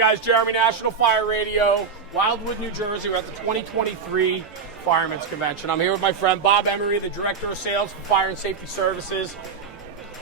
guys, Jeremy, National Fire Radio, Wildwood, New Jersey. We're at the 2023 Firemen's Convention. I'm here with my friend Bob Emery, the Director of Sales for Fire and Safety Services.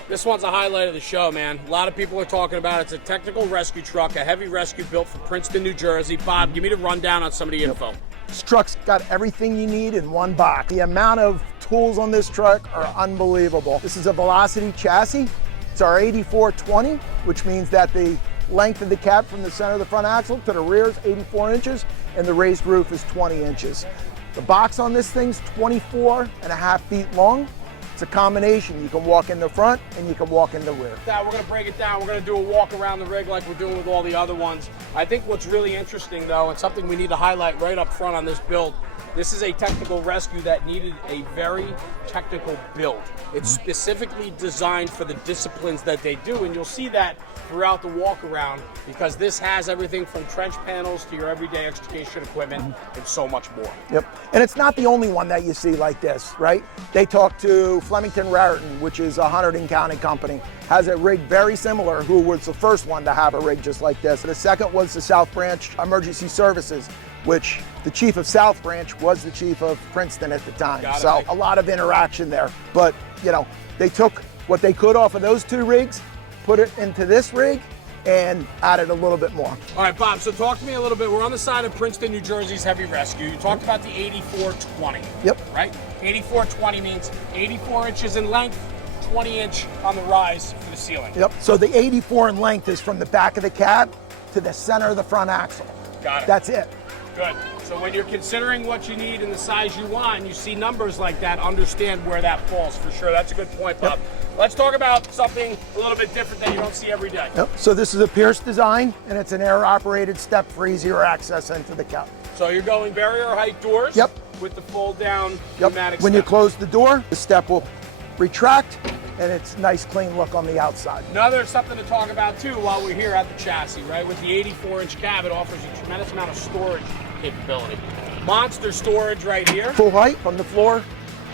This one's a highlight of the show, man. A lot of people are talking about it. It's a technical rescue truck, a heavy rescue built for Princeton, New Jersey. Bob, give me the rundown on some of the info. This truck's got everything you need in one box. The amount of tools on this truck are unbelievable. This is a Velocity chassis. It's our 8420, which means that the length of the cab from the center of the front axle to the rear is 84 inches, and the raised roof is 20 inches. The box on this thing's 24.5 feet long. It's a combination. You can walk in the front and you can walk in the rear. We're going to break it down. We're going to do a walk around the rig like we're doing with all the other ones. I think what's really interesting, though, and something we need to highlight right up front on this build, this is a technical rescue that needed a very technical build. It's specifically designed for the disciplines that they do, and you'll see that throughout the walk around, because this has everything from trench panels to your everyday extrication equipment and so much more. Yep, and it's not the only one that you see like this, right? They talked to Flemington Raritan, which is a Hunterdon County company, has a rig very similar, who was the first one to have a rig just like this. The second was the South Branch Emergency Services, which the chief of South Branch was the chief of Princeton at the time. So a lot of interaction there. But, you know, they took what they could off of those two rigs, put it into this rig, and added a little bit more. All right, Bob, so talk to me a little bit. We're on the side of Princeton, New Jersey's heavy rescue. You talked about the 8420. Yep. Right? 8420 means 84 inches in length, 20 inch on the rise for the ceiling. Yep, so the 84 in length is from the back of the cab to the center of the front axle. Got it. That's it. Good. So when you're considering what you need and the size you want, and you see numbers like that, understand where that falls for sure. That's a good point, Bob. Yep. Let's talk about something a little bit different that you don't see every day. Yep. So this is a Pierce design, and it's an air-operated, step-free, zero access into the cab. So you're going barrier height doors. Yep. With the fold-down Yep. pneumatic When step. you close the door, the step will retract, and it's nice, clean look on the outside. Now there's something to talk about too while we're here at the chassis, right? With the 84-inch cab, it offers a tremendous amount of storage capability. Monster storage right here. Full height from the floor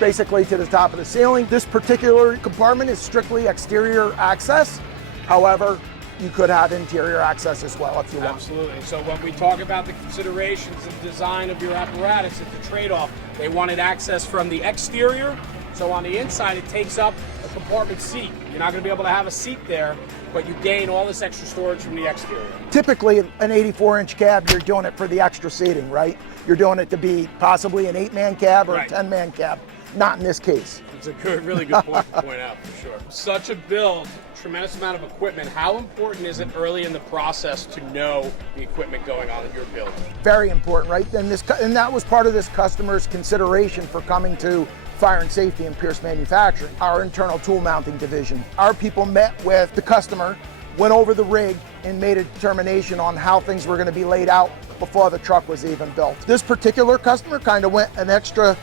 basically to the top of the ceiling. This particular compartment is strictly exterior access. However, you could have interior access as well if you want. Absolutely. So when we talk about the considerations and design of your apparatus, it's a trade-off. They wanted access from the exterior, so on the inside it takes up a compartment seat. You're not going to be able to have a seat there, but you gain all this extra storage from the exterior. Typically, an 84-inch cab, you're doing it for the extra seating, right? You're doing it to be possibly an 8-man cab or a 10-man cab. Not in this case. It's a good, really good point to point out, for sure. Such a build, tremendous amount of equipment. How important is it early in the process to know the equipment going on in your build? Very important, right? And that was part of this customer's consideration for coming to Fire and Safety and Pierce Manufacturing, our internal tool mounting division. Our people met with the customer, went over the rig, and made a determination on how things were going to be laid out before the truck was even built. This particular customer kind of went an extra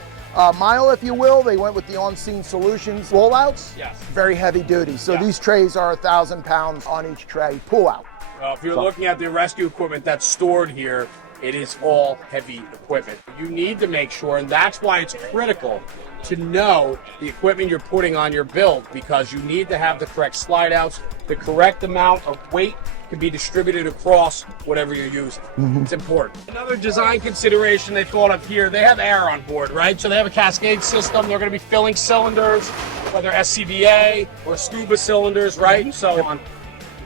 mile, if you will. They went with the on-scene solutions rollouts. Yes. Very heavy duty. So these trays are 1,000 pounds on each tray, pull out. Well, if you're looking at the rescue equipment that's stored here, it is all heavy equipment. You need to make sure, and that's why it's critical to know the equipment you're putting on your build, because you need to have the correct slide outs, the correct amount of weight can be distributed across whatever you're using. It's important. Another design consideration they thought of here, they have air on board, right? So they have a cascade system. They're going to be filling cylinders, whether SCBA or scuba cylinders, right? And so on.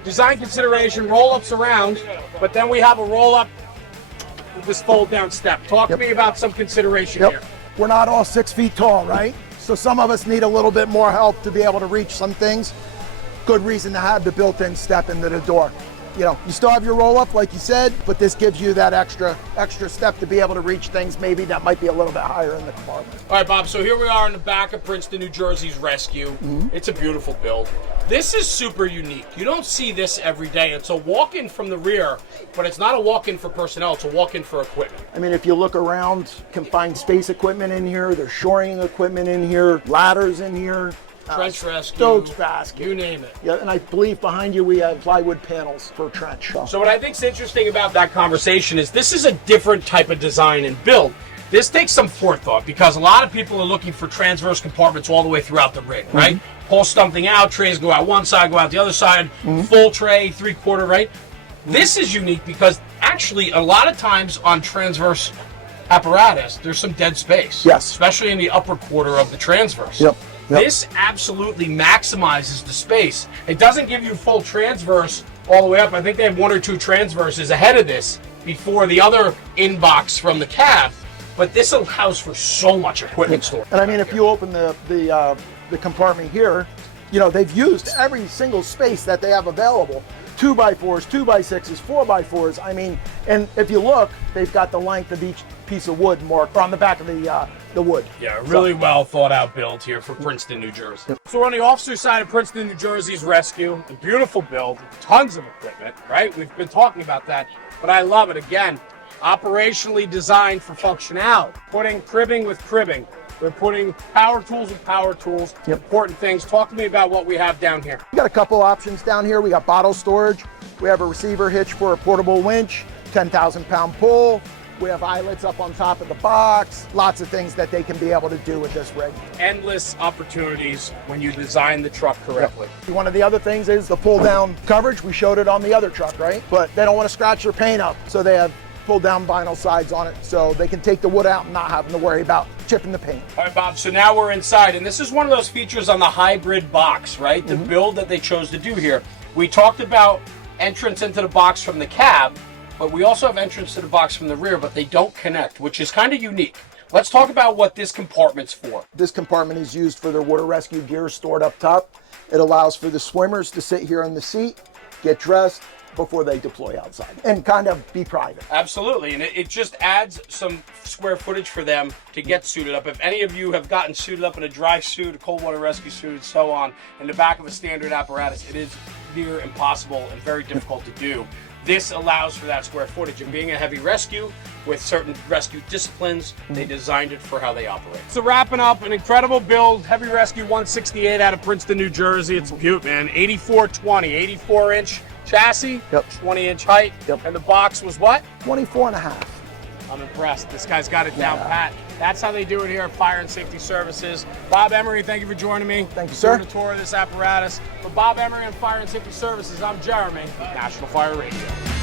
Design consideration, roll-ups around, but then we have a roll-up with this fold-down step. Talk to me about some consideration here. We're not all 6 feet tall, right? So some of us need a little bit more help to be able to reach some things. Good reason to have the built-in step into the door. You know, you still have your roll-up, like you said, but this gives you that extra step to be able to reach things maybe that might be a little bit higher in the compartment. All right, Bob, so here we are in the back of Princeton, New Jersey's rescue. It's a beautiful build. This is super unique. You don't see this every day. It's a walk-in from the rear, but it's not a walk-in for personnel. It's a walk-in for equipment. I mean, if you look around, confined space equipment in here, there's shoring equipment in here, ladders in here. Trench rescue, Stoves basket. you name it. Yeah, and I believe behind you we have plywood panels for trench. So what I think is interesting about that conversation is this is a different type of design and build. This takes some forethought because a lot of people are looking for transverse compartments all the way throughout the rig, right? Pull something out, trays go out one side, go out the other side, full tray, 3/4, right? This is unique because actually a lot of times on transverse apparatus, there's some dead space. Yes. Especially in the upper quarter of the transverse. Yep. This absolutely maximizes the space. It doesn't give you full transverse all the way up. I think they have 1 or 2 transverses ahead of this before the other inbox from the cab. But this allows for so much equipment storage. And I mean, if you open the compartment here, you know, they've used every single space that they have available. 2x4s, 2x6s, 4x4s. I mean, and if you look, they've got the length of each piece of wood marked on the back of the wood. Yeah, really well thought out build here for Princeton, New Jersey. Yep. So we're on the officer side of Princeton, New Jersey's rescue. A beautiful build, tons of equipment, right? We've been talking about that, but I love it. Again, operationally designed for functionality. Putting cribbing with cribbing. We're putting power tools with power tools. Yep. Important things. Talk to me about what we have down here. We got a couple options down here. We got bottle storage. We have a receiver hitch for a portable winch, 10,000-pound pull. We have eyelets up on top of the box. Lots of things that they can be able to do with this rig. Endless opportunities when you design the truck correctly. Yep. One of the other things is the pull-down coverage. We showed it on the other truck, right? But they don't want to scratch their paint up, so they have pull-down vinyl sides on it, so they can take the wood out and not having to worry about chipping the paint. All right, Bob, so now we're inside, and this is one of those features on the hybrid box, right? The build that they chose to do here. We talked about entrance into the box from the cab, but we also have entrance to the box from the rear, but they don't connect, which is kind of unique. Let's talk about what this compartment's for. This compartment is used for their water rescue gear stored up top. It allows for the swimmers to sit here on the seat, get dressed before they deploy outside, and kind of be private. Absolutely, and it just adds some square footage for them to get suited up. If any of you have gotten suited up in a dry suit, a cold water rescue suit, and so on, in the back of a standard apparatus, it is near impossible and very difficult to do. This allows for that square footage, and being a heavy rescue with certain rescue disciplines, they designed it for how they operate. So wrapping up, an incredible build, Heavy Rescue 168 out of Princeton, New Jersey. It's cute, man. 8420, 84-inch chassis, Yep. 20-inch height, Yep. and the box was what? 24 and a half. I'm impressed. This guy's got it down pat. That's how they do it here at Fire and Safety Services. Bob Emery, thank you for joining me. Thank you, sir. Doing a tour of this apparatus. For Bob Emery and Fire and Safety Services, I'm Jeremy, National Fire Radio.